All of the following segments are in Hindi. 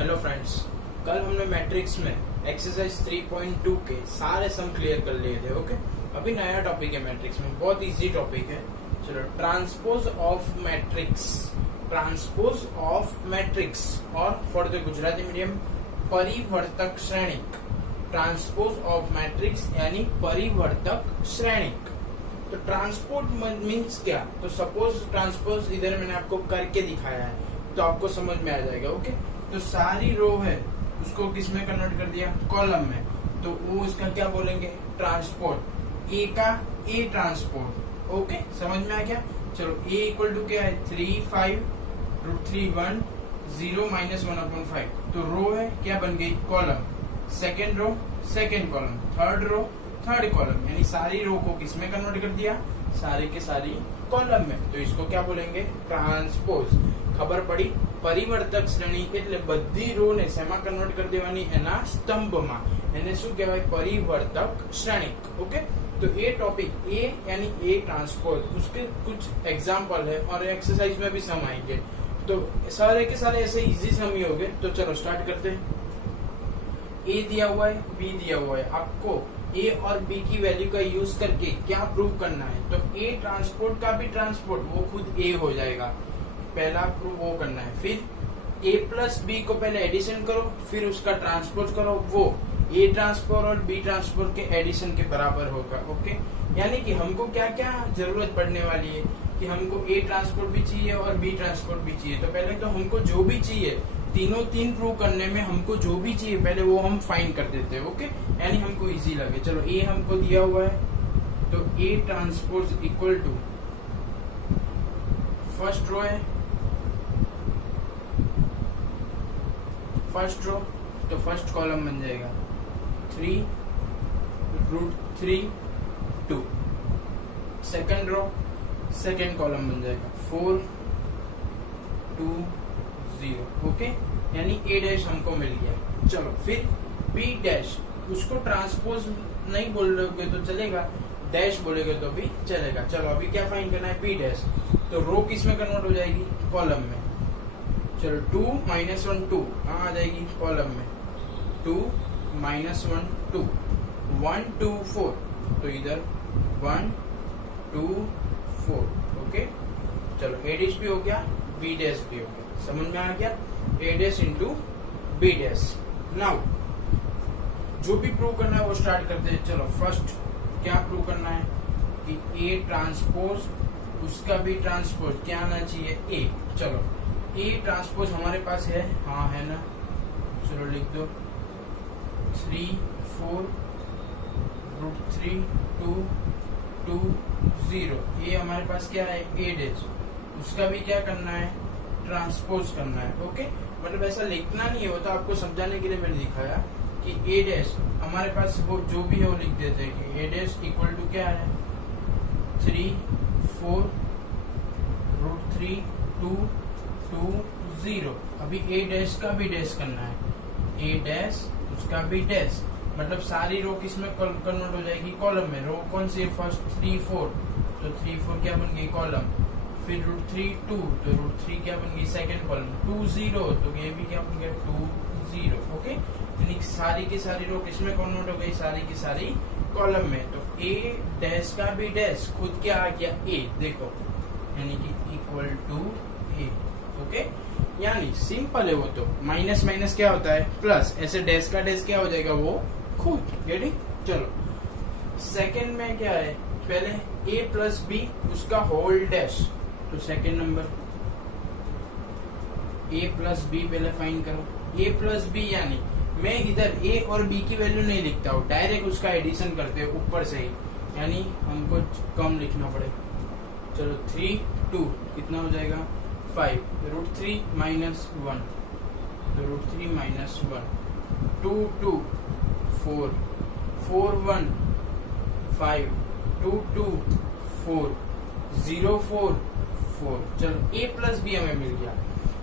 हेलो फ्रेंड्स, कल हमने मैट्रिक्स में एक्सरसाइज 3.2 के सारे सम क्लियर कर लिए थे। ओके, अभी नया टॉपिक है मैट्रिक्स में, बहुत इजी टॉपिक है। चलो, transpose of matrix, transpose of matrix और फॉर द गुजराती मीडियम परिवर्तक श्रेणिक। ट्रांसपोज ऑफ मैट्रिक्स यानी परिवर्तक श्रेणिक। तो ट्रांसपोज मीन्स क्या? तो सपोज ट्रांसपोज इधर मैंने आपको करके दिखाया है तो आपको समझ में आ जाएगा। ओके, तो सारी रो है उसको किस में कन्वर्ट कर दिया? कॉलम में। तो वो इसका क्या बोलेंगे? ट्रांसपोर्ट। ए का ए ट्रांसपोर्ट। ओके, समझ में आ गया? चलो, ए इक्वल टू क्या है? 3 5 √3 1 0 -1/5। तो रो है क्या बन गई? Column. Second row second column, third row third column, यानी सारी रो को किस में कन्वर्ट कर दिया? सारी के सारी कॉलम में। तो इसको क्या बोलेंगे? ट्रांसपोज। खबर पड़ी? परिवर्तक श्रेणी એટલે બધી રો ને શેમાં કન્વર્ટ કરી દેવાની? એના સ્તંભમાં। એને શું કહેવાય? પરિवर्तक श्रेणिक। ओके, तो ये टॉपिक ए यानी ए ट्रांसपोज, उसके कुछ एग्जांपल है और एक्सरसाइज में भी सम आएंगे। तो सारे के सारे ऐसे इजी सम ही होंगे। तो चलो स्टार्ट करते हैं। ए दिया हुआ है, बी दिया हुआ है, आपको ए और बी की वैल्यू का यूज करके क्या प्रूव करना है? तो ए ट्रांसपोर्ट का भी ट्रांसपोर्ट वो खुद ए हो जाएगा, पहला प्रूव वो करना है। फिर ए प्लस बी को पहले एडिशन करो, फिर उसका ट्रांसपोज करो, वो ए ट्रांसपोज और बी ट्रांसपोज के एडिशन के बराबर होगा। ओके, यानी कि हमको क्या क्या जरूरत पड़ने वाली है कि हमको ए ट्रांसपोज भी चाहिए और बी ट्रांसपोज भी चाहिए। तो पहले तो हमको जो भी चाहिए, तीनों तीन प्रूव करने में हमको जो भी चाहिए पहले वो हम फाइंड कर देते हैं। ओके, यानी हमको इजी लगे। चलो, ए हमको दिया हुआ है, तो A transpose equal to first row है, फर्स्ट रो तो फर्स्ट कॉलम बन जाएगा 3 √3 2। सेकेंड रो सेकेंड कॉलम बन जाएगा 4 2 0। ओके, यानी ए डैश हमको मिल गया। चलो, फिर बी डैश, उसको ट्रांसपोज नहीं बोलोगे तो चलेगा, डैश बोलेगे तो भी चलेगा। चलो, अभी क्या फाइंड करना है? B dash. तो रो किस में कन्वर्ट हो जाएगी? कॉलम में। चलो, 2 -1 2 कहाँ आ जाएगी? कॉलम में। 2 -1 2 1 2 4, तो इधर 1 2 4। ओके, चलो, ए डैश भी हो गया, बी डैश भी हो गया। समझ में आ गया? A dash into B dash. Now जो भी प्रूव करना है वो स्टार्ट करते हैं। चलो, फर्स्ट क्या प्रूव करना है कि ए ट्रांसपोज, उसका भी ट्रांसपोज क्या आना चाहिए? ए। चलो, ए ट्रांसपोज हमारे पास है, हाँ है ना? चलो लिख दो 3 4 √3 2 2 0। ये हमारे पास क्या है? ए डैश। उसका भी क्या करना है? ट्रांसपोज करना है। ओके, मतलब ऐसा लिखना नहीं है, वो तो आपको समझाने के लिए मैंने दिखाया कि ए डैश हमारे पास वो जो भी है वो लिख देते हैं कि ए डैश इक्वल टू क्या है? 3 4 √3 2 2 0। अभी ए डैश का भी डैश करना है, ए डैश उसका भी डैश, मतलब सारी रो किस में कन्वर्ट हो जाएगी? कॉलम में। रो कौन सी है? फर्स्ट 3 4, तो 3 4 क्या बन गई? कॉलम। फिर √3 2, तो √3 क्या बन गई? Second column. 2 0, तो ये भी क्या बन गया? 2 0। ओके, यानी सारी की सारी रो किस में कन्वर्ट हो गई? सारी की सारी कॉलम में। तो ए डैश का भी डैश खुद क्या आ गया? ए। देखो, यानी कि इक्वल टू ए। ओके, यानी सिंपल है वो तो। माइनस माइनस क्या होता है? प्लस। ऐसे डैश का डैश क्या हो जाएगा? वो खुद। रेडी? चलो, सेकेंड में क्या है? पहले ए प्लस बी, उसका होल डैश। तो second number A plus B पहले फाइंड करो। ए प्लस बी यानी मैं इधर ए और बी की वैल्यू नहीं लिखता हूँ, डायरेक्ट उसका एडिशन करते हैं ऊपर से ही, यानी हमको कम लिखना पड़ेगा। चलो, 3 2 कितना हो जाएगा? 5 √3 -1, तो √3 -1 2 2 4 4 1 5 2 2 4 0 4 4। चलो, ए प्लस बी हमें मिल गया।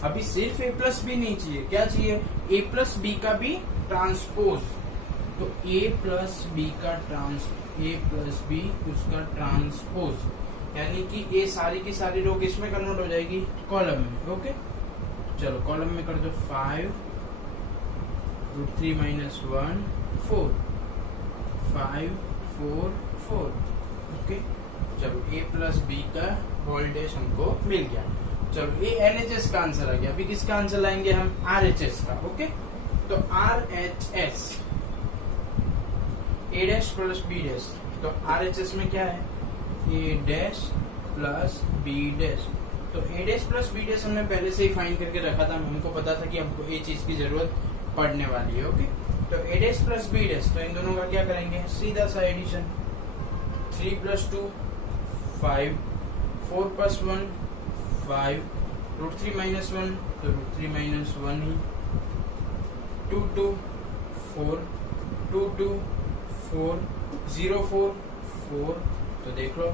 अभी सिर्फ ए प्लस बी नहीं चाहिए, क्या चाहिए? ए प्लस बी का भी ट्रांसपोज। तो ए प्लस बी का ए प्लस बी उसका ट्रांसपोज, यानी कि ये सारी की सारी रो किस में कन्वर्ट हो जाएगी? कॉलम में। ओके, चलो कॉलम में कर दो 5 √3 माइनस 1 4 5 4 4। ओके, चलो a प्लस बी का होल डैश हमको मिल गया। चलो ये LHS का आंसर आ गया। अभी किसका आंसर लाएंगे हम? RHS का। ओके, तो RHS a dash plus b dash, तो RHS में क्या है? a dash plus b dash. तो a dash plus b dash हमने पहले से ही फाइंड करके रखा था, हमको पता था कि हमको ये चीज की जरूरत पड़ने वाली है। ओके, तो a dash plus b dash, तो इन दोनों का क्या करेंगे? सीधा सा एडिशन। 3 प्लस 2 5, 4 प्लस 1 5, √3 माइनस 1, तो √3 माइनस 1 ही, 2 2 4, 2 2 4, 0 4 4। तो देख लो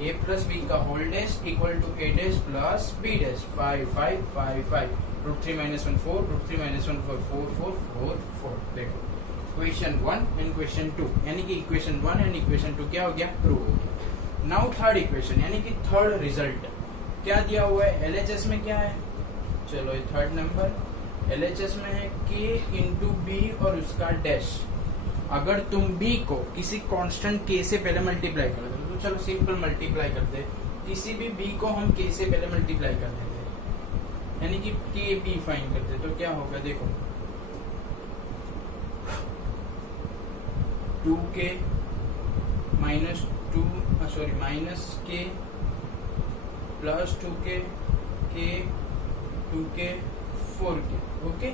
a प्लस b का whole dash equal to a dash plus b dash. 5 5 5 5, √3 minus 1 4, √3 minus 1 4 4 4 4 4। देखो इक्वेशन 1 एंड इक्वेशन 2, यानी कि इक्वेशन 1 एंड इक्वेशन 2 क्या हो गया? प्रूव हो गया। नाउ थर्ड इक्वेशन, यानी कि थर्ड रिजल्ट क्या दिया हुआ है? LHS में क्या है? चलो ये थर्ड नंबर LHS में है k इंटू बी और उसका डैश। अगर तुम b को किसी कांस्टेंट k से पहले मल्टीप्लाई कर दो, तो चलो सिंपल मल्टीप्लाई करते, किसी भी b को हम k से पहले मल्टीप्लाई कर देते, यानी कि k b फाइंड करते, तो क्या होगा? देखो 2k minus 2 sorry minus k plus 2k k 2k 4k। Okay,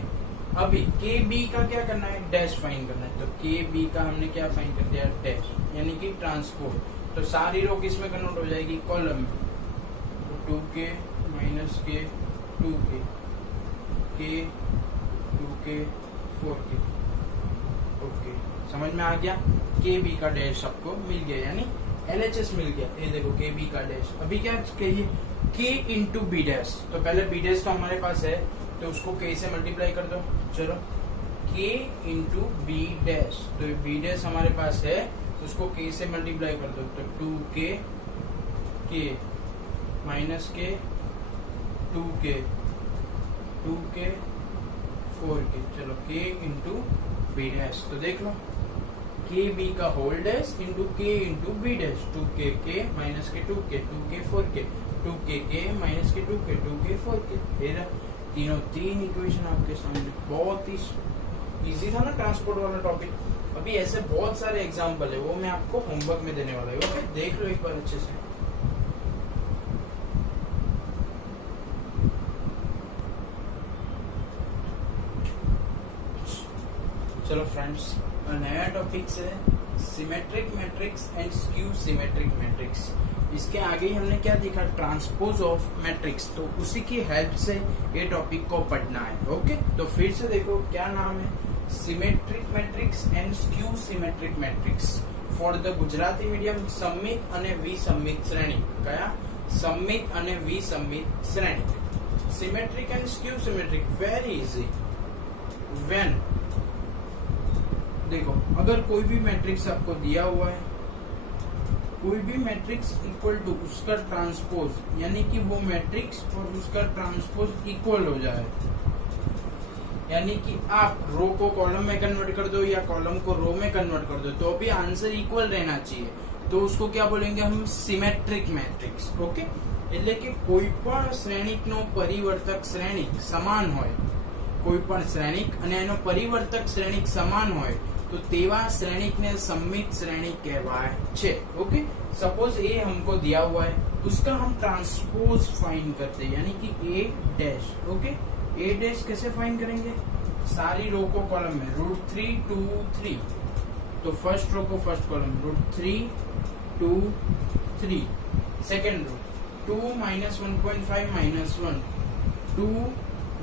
अभी के बी का क्या करना है? डैश फाइंड करना है। तो के बी का हमने क्या फाइंड कर दिया? डैश, यानी कि ट्रांसपोज। तो सारी रो किस में कन्वर्ट हो जाएगी? कॉलम में। तो 2k minus k 2k k 2k 4k। Okay, समझ में आ गया? के बी का डैश आपको मिल गया, यानी LHS मिल गया। ये देखो के बी का डैश। अभी क्या कहिए? k into B dash. तो पहले बी डैश तो हमारे पास है, तो उसको k से मल्टीप्लाई कर दो। चलो k इंटू बी डैश, तो बी डैश हमारे पास है, तो उसको k से मल्टीप्लाई कर दो। तो 2k k minus k 2k 2k 4k। चलो k इंटू बी डैश, तो देख लो के बी का whole dash into K into B dash. 2k k minus K 2k 2k 4k 2k k minus K 2k 2k 4k। फिर तीनों तीन इक्वेशन आपके सामने। बहुत ही इजी था ना ट्रांसपोर्ट वाला टॉपिक। अभी ऐसे बहुत सारे एग्जाम्पल है, वो मैं आपको होमवर्क में देने वाला हूँ। ओके, देख लो एक बार अच्छे से। चलो फ्रेंड्स, नया टॉपिक है symmetric matrix and skew symmetric matrix. इसके आगे ही हमने क्या देखा? Transpose of matrix. तो उसी की हेल्प से ये टॉपिक को पढ़ना है। ओके, तो फिर से देखो क्या नाम है? Symmetric matrix and skew symmetric matrix for the Gujarati medium सम्मित અને વિસંમિત શ્રેણી। કયા? सम्मित અને વિસંમિત શ્રેણી। Symmetric and skew symmetric very easy. When देखो, अगर कोई भी मैट्रिक्स आपको दिया हुआ है, कोई भी मैट्रिक्स इक्वल टू उसका ट्रांसपोज, यानी कि वो मैट्रिक्स और उसका ट्रांसपोज इक्वल हो जाए, यानी कि आप रो को कॉलम में कन्वर्ट कर दो या कॉलम को रो में कन्वर्ट कर दो, तो भी आंसर इक्वल रहना चाहिए। तो उसको क्या बोलेंगे हम? Symmetric matrix. ओके, એટલે કે કોઈ પણ શ્રેણિકનો પરિવર્તક શ્રેણિક સમાન હોય, કોઈ પણ શ્રેણિક અને એનો પરિવર્તક શ્રેણિક સમાન હોય, तो तेवा श्रेणिक ने सम्मित श्रेणी कहवाय छे। ओके, सपोज ए हमको दिया हुआ है, उसका हम ट्रांसपोज फाइंड करते हैं, यानी कि a dash. Okay, A dash कैसे फाइंड करेंगे? सारी रो को कॉलम में √3 2 3, तो फर्स्ट रो को first column √3 2 3, second row 2 minus 1.5 minus 1 2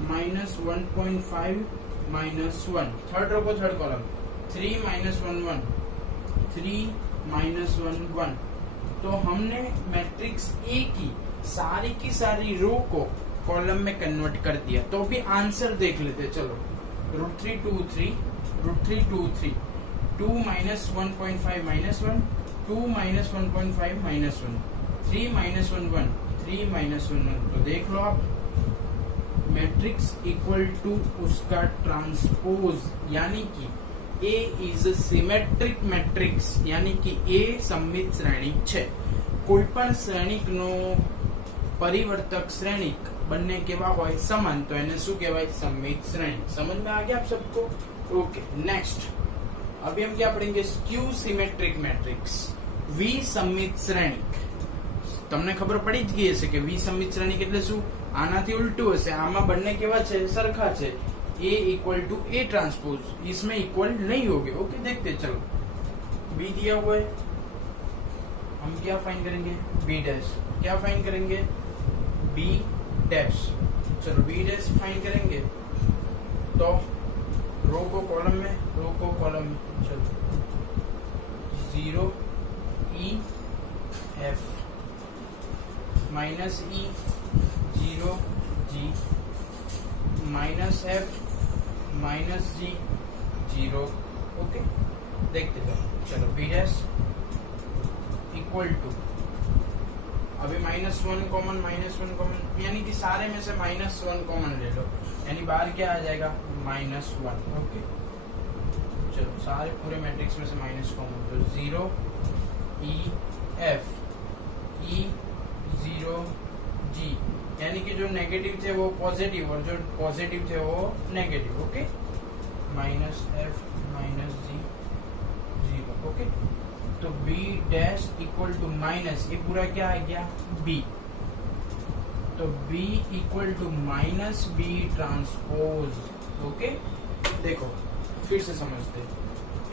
minus 1.5 minus 1, third row को थर्ड कॉलम 3 माइनस 1 1 3 माइनस 1 1। तो हमने मैट्रिक्स ए की सारी रो को कॉलम में कन्वर्ट कर दिया। तो भी आंसर देख लेते। चलो √3 2 3 √3 2 3 2 minus 1.5 minus 1 2 minus 1.5 minus 1 3 minus 1 1 3 minus 1 1। तो देख लो आप, मैट्रिक्स मैट्रिक्स इक्वल टू उसका ट्रांसपोज, यानी कि ए इज सिमेट्रिक मैट्रिक्स, यानी कि ए सममित श्रेणिक छे। कोईपण श्रेणिकनो परिवर्तक श्रेणिक બંને કેવા હોય સમાન, તો એને શું કહેવાય? सममित श्रेणी। समझ में आ गया आप सबको? ओके, नेक्स्ट अभी हम क्या पढ़ेंगे? स्क्यू सिमेट्रिक मैट्रिक्स, विसम्मित श्रेणिक। તમને ખબર પડી જ ગઈ હશે કે વિસમ્મિત શ્રેણિક એટલે શું? આનાથી ઉલટું હશે, આમાં બંને કેવા છે? સરખા છે। A equal to A transpose, इसमें इक्वल नहीं होगे। ओके, देखते चलो। B दिया हुआ है, हम क्या फाइंड करेंगे? B dash. क्या फाइंड करेंगे? B dash. चलो B डैश फाइंड करेंगे तो रो को कॉलम में, रो को कॉलम में। चलो 0 E F minus E 0 G minus F minus G 0। Okay, देखते जाओ। चलो B डैश इक्वल टू, अभी -1 कॉमन, -1 कॉमन, यानी कि सारे में से -1 कॉमन ले लो, यानी बाहर क्या आ जाएगा? -1। ओके, चलो सारे पूरे मैट्रिक्स में से माइनस कॉमन, तो 0 E F E 0 G, यानी कि जो नेगेटिव थे वो पॉजिटिव और जो पॉजिटिव थे वो negative. Okay, -F -G 0। Okay, तो B dash equal to minus, ये पूरा क्या आ गया? B, तो B इक्वल टू माइनस B ट्रांसपोज। ओके, देखो फिर से समझते हैं।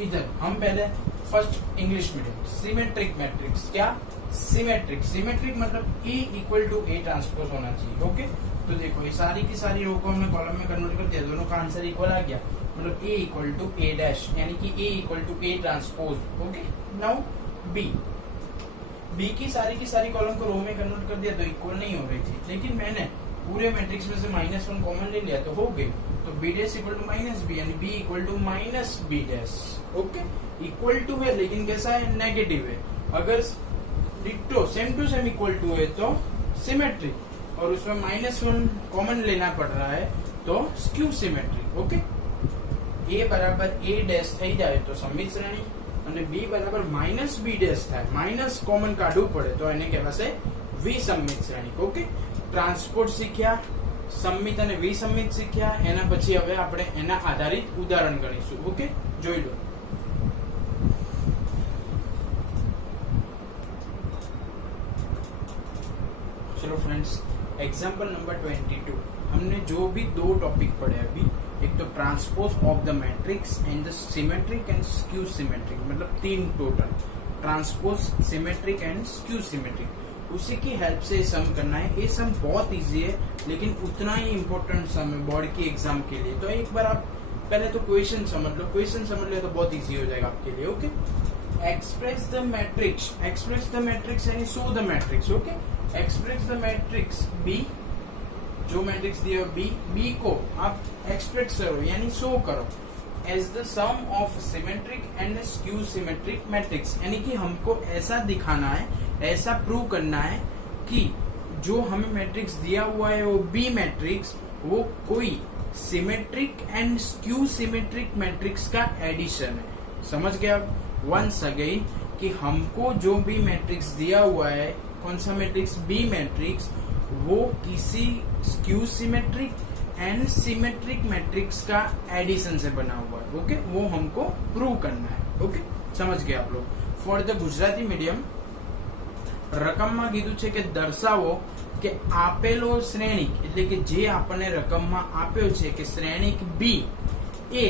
इधर हम पहले first English medium symmetric matrix, क्या? सिमेट्रिक। सिमेट्रिक मतलब E equal to A transpose होना चाहिए। ओके, तो देखो ये सारी की सारी रो को हमने कॉलम में कन्वर्ट कर दिया, दोनों का आंसर इक्वल आ गया, मतलब A equal to A dash, यानी कि A equal to A transpose. Okay, now B की सारी कॉलम को रो में कन्वर्ट कर दिया तो इक्वल नहीं हो रही थी, लेकिन मैंने पूरे मैट्रिक्स में से -1 कॉमन ले लिया तो हो गई, तो B dash equal to -B, यानी B equal to -B dash. Okay, equal to है लेकिन कैसा है? नेगेटिव है। अगर ditto same to same equal to है तो सिमेट्रिक, और उसमें -1 कॉमन लेना पड़ रहा है तो स्क्यू सिमेट्रिक। ओके, A बराबर A डैश થઈ જાય તો સમમિત શ્રેણી, અને B બરાબર -B ડેશ થાય, માઇનસ કોમન કાઢવું પડે તો એને કહેવાશે વિસમ્મિત શ્રેણી। ઓકે, ટ્રાન્સપોર્ટ શીખ્યા, सम्मित અને વિસમ્મિત શીખ્યા, એના પછી હવે આપણે એના આધારિત ઉદાહરણ ગણીશું। ઓકે, જોઈ લો। चलो फ्रेंड्स, एग्जांपल नंबर 22, हमने जो भी दो टॉपिक पढ़े अभी, एक तो transpose of the matrix and the symmetric and skew symmetric, मतलब 3 total, transpose, symmetric and skew symmetric. उसी की हेल्प से सम करना है। ये सम बहुत इजी है लेकिन उतना ही इम्पोर्टेंट सम है बोर्ड की एग्जाम के लिए, तो एक बार आप पहले तो क्वेश्चन समझ लो, क्वेश्चन समझ लो तो बहुत इजी हो जाएगा आपके लिए। Okay, express the matrix, express the matrix यानी show the matrix. Okay, express the matrix B, जो मैट्रिक्स दिया B को आप एक्सप्रेस करो यानी शो करो as the sum of symmetric and skew symmetric matrix, यानी कि हमको ऐसा दिखाना है, ऐसा प्रूव करना है कि जो हमें मैट्रिक्स दिया हुआ है वो B मैट्रिक्स वो कोई symmetric and skew symmetric matrix का एडिशन है। समझ गए आप? वंस अगेन कि हमको जो भी मैट्रिक्स दिया हुआ है, कौन सा मैट्रिक्स? B मैट्रिक्स, वो किसी skew symmetric and symmetric matrix का एडिशन से बना हुआ है। ओके, वो हमको प्रूव करना है। ओके, समझ गए आप लोग? फॉर द गुजराती मीडियम રકમમાં કીધું છે કે દર્શાવો કે આપેલો શ્રેણિક, એટલે કે જે આપણને રકમમાં આપ્યો છે કે શ્રેણિક B એ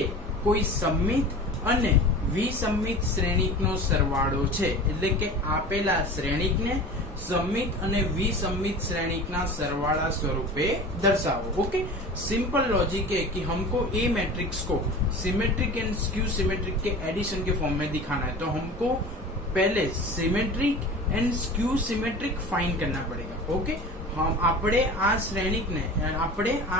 કોઈ સમમિત અને વિસમ્મિત શ્રેણિકનો સરવાળો છે, એટલે કે આપેલા શ્રેણિકને सम्मित અને विसम्मित श्रेणिकना सरवाळा स्वरूपे दर्शावो। ओके, सिंपल लॉजिक है कि हमको ए मैट्रिक्स को सिमेट्रिक एंड स्क्यू सिमेट्रिक के एडिशन के फॉर्म में दिखाना है, तो हमको पहले symmetric and skew symmetric find करना पड़ेगा। ओके, हम આપણે આ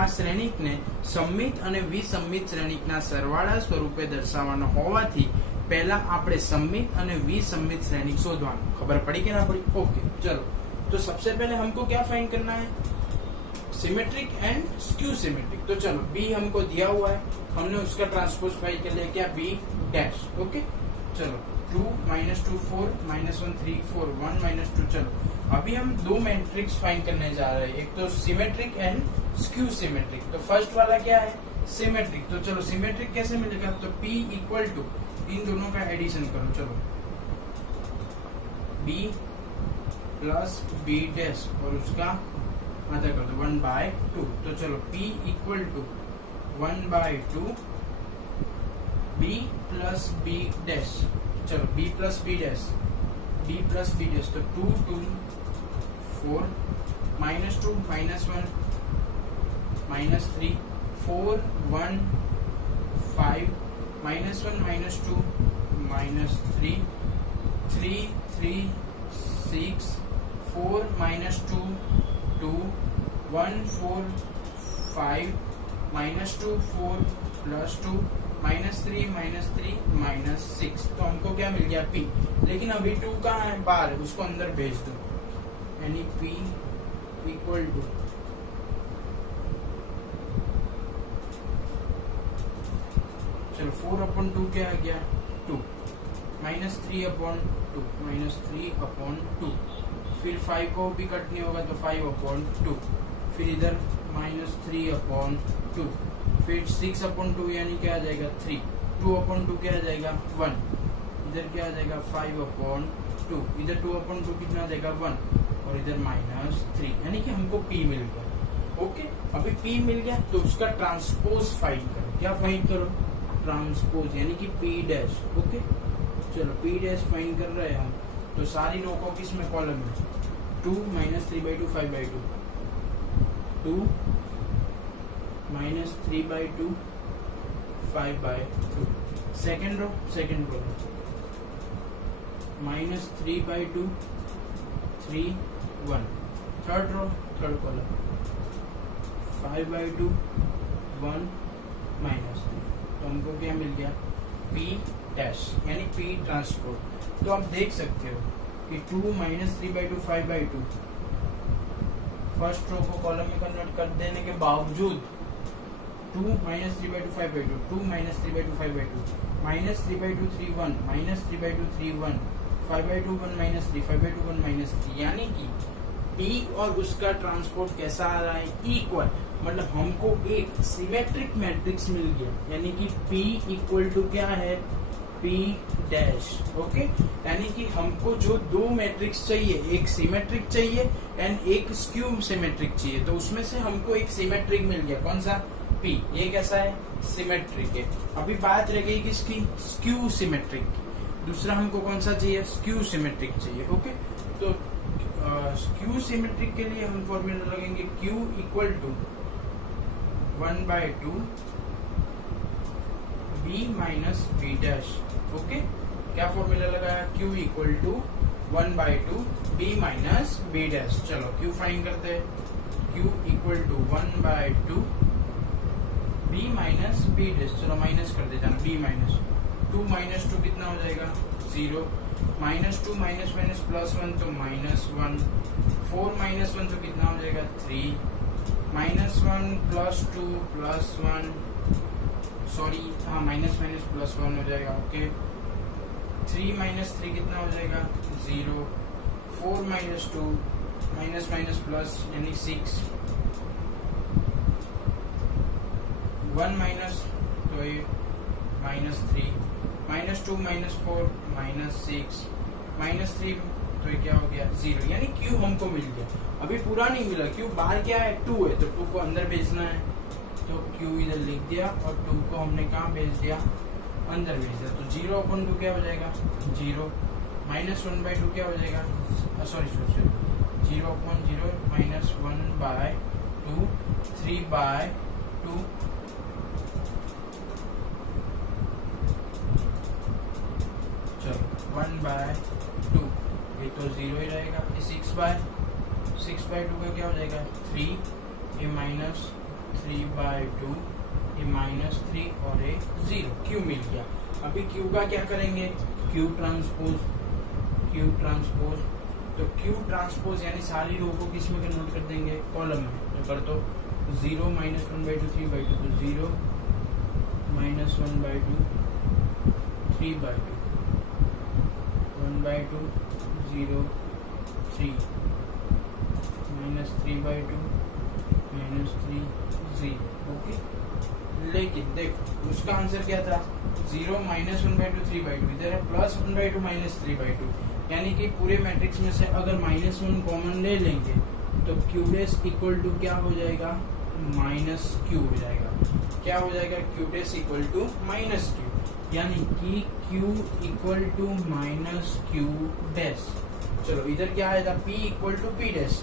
શ્રેણિકને सम्मित અને विसम्मित श्रेणिकना सरवाळा स्वरूपे दर्शावવાનો હોવાથી पहला આપણે सम्मित અને विसम्मित श्रेणिक शोधવાનું। खबर पड़ी कि ना पड़ी? ओके, चलो, तो सबसे पहले हमको क्या फाइंड करना है? Symmetric and skew symmetric. तो चलो बी हमको दिया हुआ है, हमने उसका ट्रांसपोज फाइंड कर लिया, क्या बी डैश। ओके चलो 2 -2 4 -1 3 4 1 -2। चलो अभी हम दो मैट्रिक्स फाइंड करने जा रहे हैं, एक तो सिमेट्रिक एंड स्क्यू सिमेट्रिक। तो फर्स्ट वाला क्या है, सिमेट्रिक। तो चलो सिमेट्रिक कैसे मिलेगा, तो P इक्वल टू इन दोनों का एडिशन करो। चलो B प्लस B डैश और उसका आधा कर दो 1/2। तो चलो P equal to 1/2 B plus B dash. चलो B plus B dash, B plus B dash. तो 2 2 4 -2 -1 -3 4 1 5 -1 -2 -3 3 3 6 4 -2 2 1 4 5 -2 4 +2 -3 -6। तो हमको क्या मिल गया P। लेकिन अभी 2 कहाँ है, बाहर, उसको अंदर भेज दो, यानी P इक्वल टू चलो 4/2 क्या आ गया 2 -3/2 -3/2। फिर 5 को भी कट नहीं होगा तो 5/2। फिर इधर -3/2। फिर 6/2 यानी क्या आ जाएगा 3। 2/2 क्या आ जाएगा 1। इधर क्या आ जाएगा 5/2। इधर 2/2 कितना आ जाएगा 1 और इधर -3, यानी कि हमको P मिल गया। ओके अभी P मिल गया तो उसका ट्रांसपोज फाइंड करो। क्या फाइंड करो, ट्रांसपोज, यानी कि P डैश। ओके चलो P डैश फाइंड कर रहे हैं हम। तो सारी रो को किस में, कॉलम में 2 -3/2 5/2 2 -3/2 5/2। Second row -3/2 3 1। Third row third column 5/2 1 -3। तो हमको क्या मिल गया P डैश, यानी P ट्रांसपोज। तो आप देख सकते हो कि 2 -3/2 5/2 फर्स्ट रो को कॉलम में कन्वर्ट कर देने के बावजूद 2 -3/2 5/2 2 -3/2 5/2 -3/2 3 1 -3/2 3 1 5/2 1 -3 5/2 1 -3, यानी कि P और उसका ट्रांसपोर्ट कैसा आ रहा है, इक्वल। मतलब हमको एक सिमेट्रिक मैट्रिक्स मिल गया, यानी कि P इक्वल टू क्या है P डैश। ओके यानी कि हमको जो दो मैट्रिक्स चाहिए, एक सिमेट्रिक चाहिए एंड एक स्क्यू सिमेट्रिक चाहिए, तो उसमें से हमको एक सिमेट्रिक मिल गया, कौन सा P। ये कैसा है, सिमेट्रिक है। अभी बात रह गई किसकी, स्क्यू सिमेट्रिक। दूसरा हमको कौन सा चाहिए, स्क्यू सिमेट्रिक चाहिए। ओके तो स्क्यू सिमेट्रिक के लिए हम फॉर्मूला लगेंगे Q equal to 1/2 B minus B dash. Okay क्या फॉर्मूला लगाया, Q equal to 1/2 B minus B dash. चलो Q फाइंड करते हैं। Q equal to 1/2 B minus B dash. चलो माइनस कर देते हैं, B माइनस 2 -2 कितना हो जाएगा 0 -2 माइनस +1 तो -1 4 -1 तो कितना हो जाएगा 3 -1 +2 +1 सॉरी हाँ -1 हो जाएगा। ओके 3 -3 कितना हो जाएगा 0 4 -2 प्लस यानी 6 1 माइनस तो ये -3 -2 -4 -6 -3 तो ये क्या हो गया 0, यानी Q हमको मिल गया। अभी पूरा नहीं मिला, Q बाहर क्या है 2 है, तो 2 को अंदर भेजना है, तो Q इधर लिख दिया और 2 को हमने कहाँ भेज दिया, अंदर भेज दिया। तो 0/2 क्या हो जाएगा 0 -1/2 क्या हो जाएगा सॉरी 0/0 -1/2 3/2 चलो 1/2 ये तो 0 ही रहेगा। 6/2 का क्या हो जाएगा 3 ये -3/2 ये -3 और ये 0। Q मिल गया। अभी Q का क्या करेंगे, Q ट्रांसपोज। तो Q ट्रांसपोज यानी सारी रो को किस में कन्वर्ट कर देंगे, कॉलम में। तो कर दो 0 माइनस 1/2 3/2, तो 0 माइनस 1/2 3/2, 1/2 0 3 माइनस 3/2 माइनस 3 0। ओके, लेकिन देखो उसका आंसर क्या था, 0 माइनस 1/2 3/2, इधर है प्लस 1/2 माइनस 3/2, यानी कि पूरे मैट्रिक्स में से अगर -1 कॉमन ले लेंगे तो क्यू डैश इक्वल टू क्या हो जाएगा, माइनस क्यू हो जाएगा। क्या हो जाएगा, Q dash equal to minus Q, यानी कि Q equal to minus Q dash. चलो इधर क्या आएगा, P equal to P dash,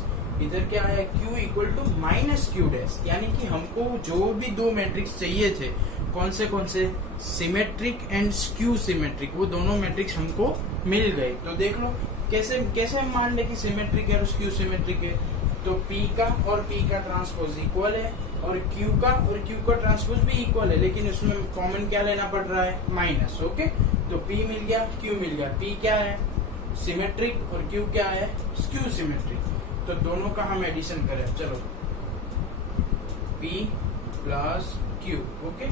इधर क्या आया, Q equal to minus Q dash, यानी कि हमको जो भी दो मैट्रिक्स चाहिए थे, कौन से सिमेट्रिक एंड स्क्यू सिमेट्रिक, वो दोनों मैट्रिक्स हमको मिल गए। तो देख लो कैसे हम मान ले कि सिमेट्रिक है और स्क्यू सिमेट्रिक है। तो P का और P का ट्रांसपोज इक्वल है और Q का ट्रांसपोज भी इक्वल है, लेकिन उसमें कॉमन क्या लेना पड़ रहा है, माइनस। ओके, तो P मिल गया, Q मिल गया। P क्या है, सिमेट्रिक, और Q क्या है, स्क्यू सिमेट्रिक। तो दोनों का हम एडिशन करें, चलो P प्लस Q। ओके,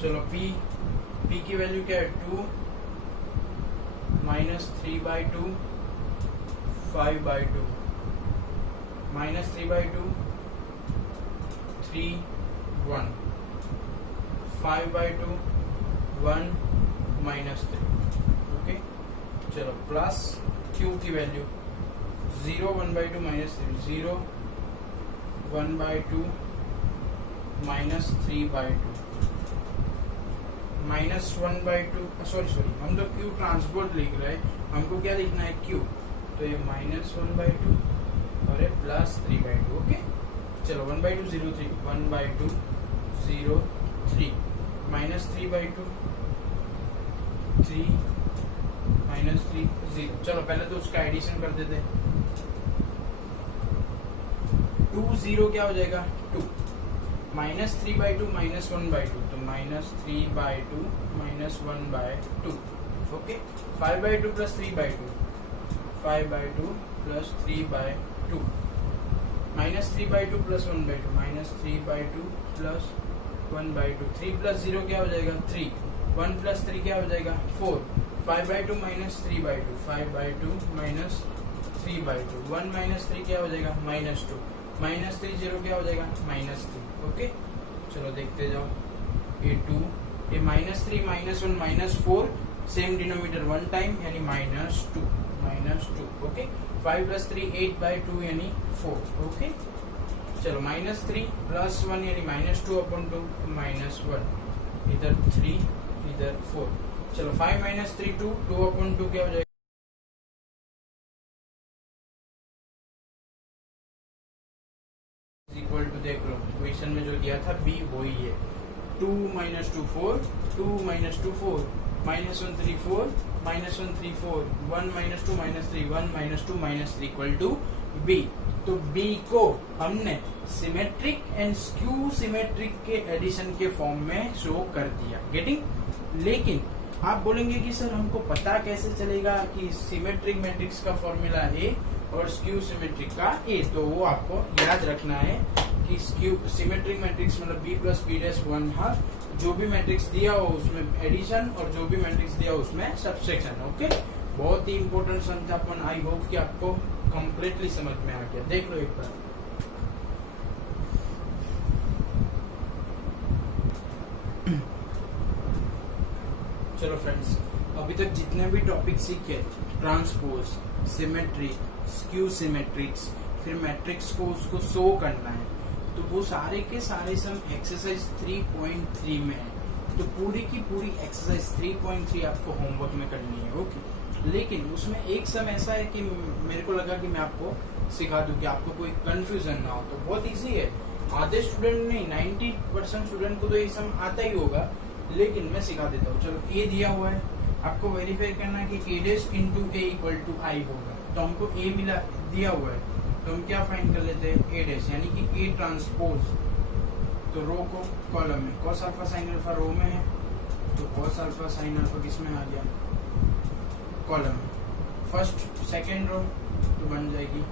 चलो P की वैल्यू क्या है, 2 माइनस 3/2 5/2 माइनस 3/2 3 1 5/2 1 माइनस 3। ओके, चलो प्लस Q की value 0 1/2 minus 3 0 1/2 minus 3/2 minus 1/2, sorry हम तो Q ट्रांसपोर्ट लिख रहे हैं, हमको क्या लिखना है, Q। तो ये माइनस 1/2 और ये प्लस 3/2। ओके, चलो 1/2 0 3 1/2 0 3 माइनस 3/2 3 माइनस 3 0। चलो पहले तो उसका एडिशन कर देते, 2 0 क्या हो जाएगा, 2 माइनस 3/2 माइनस 1/2, तो minus 3/2 minus 1/2। Okay, 5/2 plus 3/2 5/2 plus 3/2 minus 3/2 plus 1/2 minus 3/2 plus 1/2। 3 plus 0 क्या हो जाएगा, 3। 1 प्लस 3 क्या हो जाएगा, 4। 5/2 माइनस 3/2 5/2 माइनस 3/2। 1 माइनस 3 क्या हो जाएगा, माइनस 2। माइनस 3 0 क्या हो जाएगा, माइनस 3। ओके, चलो देखते जाओ, ये 2, ये minus 3 minus 1 minus 4, same denominator 1 time, यानी माइनस 2 माइनस 2। ओके, 5 प्लस 3 8/2 यानी 4। ओके, चलो माइनस 3 प्लस 1 यानी माइनस 2/2 माइनस 1, इधर 3 इधर 4। चलो 5 माइनस 3 2 2/2 क्या हो जाएगा, इक्वल टू, देख लो क्वेश्चन में जो दिया था B वही है, 2 minus 2 4 2 minus 2 4 minus 1 3 4 minus 1 3 4 1 minus 2 minus 3 1 minus 2 minus 3 equal to B। तो B को हमने सिमेट्रिक एंड स्क्यू सिमेट्रिक के एडिशन के फॉर्म में शो कर दिया, गेटिंग। लेकिन आप बोलेंगे कि सर हमको पता कैसे चलेगा कि सिमेट्रिक मैट्रिक्स का फॉर्मूला A और स्क्यू सिमेट्रिक का A, तो वो आपको याद रखना है कि स्क्यू सिमेट्रिक मैट्रिक्स मतलब B प्लस B डैश 1 है, जो भी मैट्रिक्स दिया हो उसमें एडिशन और जो भी मैट्रिक्स दिया हो उसमें सब्सट्रैक्शन। ओके, बहुत ही इंपॉर्टेंट सत्यापन, आई होप कि आपको कंप्लीटली समझ में आ गया। देख लो एक बार, चलो फ्रेंड्स, अभी तक जितने भी टॉपिक सीखे, ट्रांसपोज, सिमेट्रिक, स्क्यू सिमेट्रिक्स, फिर मैट्रिक्स को उसको शो करना है, तो वो सारे के सारे सम एक्सरसाइज 3.3 में है। तो पूरी की पूरी एक्सरसाइज 3.3 आपको होमवर्क में करनी है। ओके, लेकिन उसमें एक सम ऐसा है कि मेरे को लगा कि मैं आपको सिखा दूं कि आपको कोई कंफ्यूजन ना हो। तो बहुत इजी है, आधे स्टूडेंट नहीं 90% स्टूडेंट को तो ये सम आता ही होगा, लेकिन मैं सिखा देता हूँ। चलो ए दिया हुआ है, आपको वेरीफाई करना है कि a dash into a equal to I होगा। तो हमको ए मिला दिया हुआ है, तो हम क्या फाइंड कर लेते हैं, ए डैश यानी कि ए ट्रांसपोज। तो रो को कॉलम में, कॉस अल्फा साइन अल्फा रो में है, तो कॉस अल्फा साइन अल्फा किसमें आ गया, कॉलम में। फर्स्ट सेकेंड रो तो बन जाएगी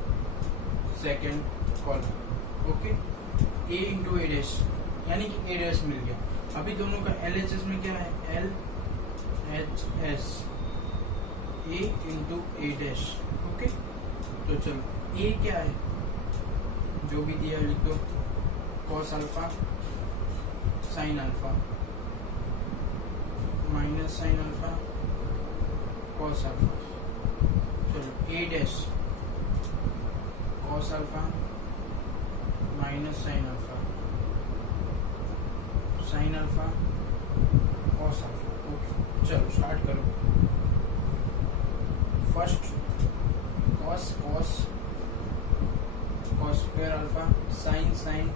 second column. Okay, a into A dash यानी कि ए डैश मिल गया। अभी दोनों का LHS में क्या है, LHS a into A dash. Okay, तो चलो a क्या है, जो भी दिया लिख दो, cos alpha sine alpha minus sine alpha cos alpha. चलो a dash cos alpha minus sine alpha sine alpha cos alpha. Okay, चलो स्टार्ट करो। First cos cos cos square alpha sine sine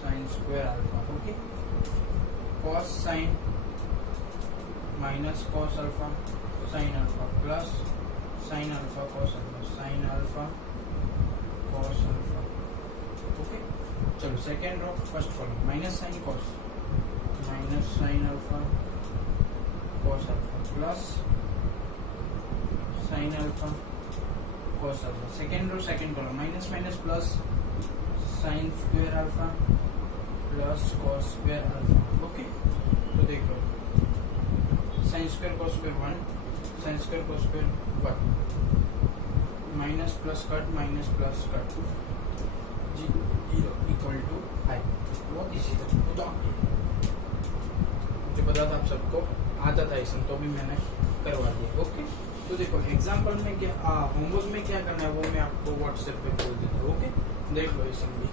sine square alpha. Okay, cos sine minus cos alpha sine alpha plus sine alpha cos alpha sine alpha cos alpha. Okay, चलो second row first column minus sine alpha cos alpha plus sine alpha cos alpha. Second row second column minus minus plus sine square alpha plus cos square alpha. Okay, तो देखो sine square cos square 1 sine square cos square 1 minus plus cut zero equal to I. बहुत इजी था, मुझे पता था आप सबको आता था इसमें, तो भी मैंने करवा दिया। ओके, तो देखो एग्जाम्पल में क्या होमवर्क में क्या करना है वो मैं आपको व्हाट्सएप पे बोल देता हूँ। ओके, देख लो इसमें भी।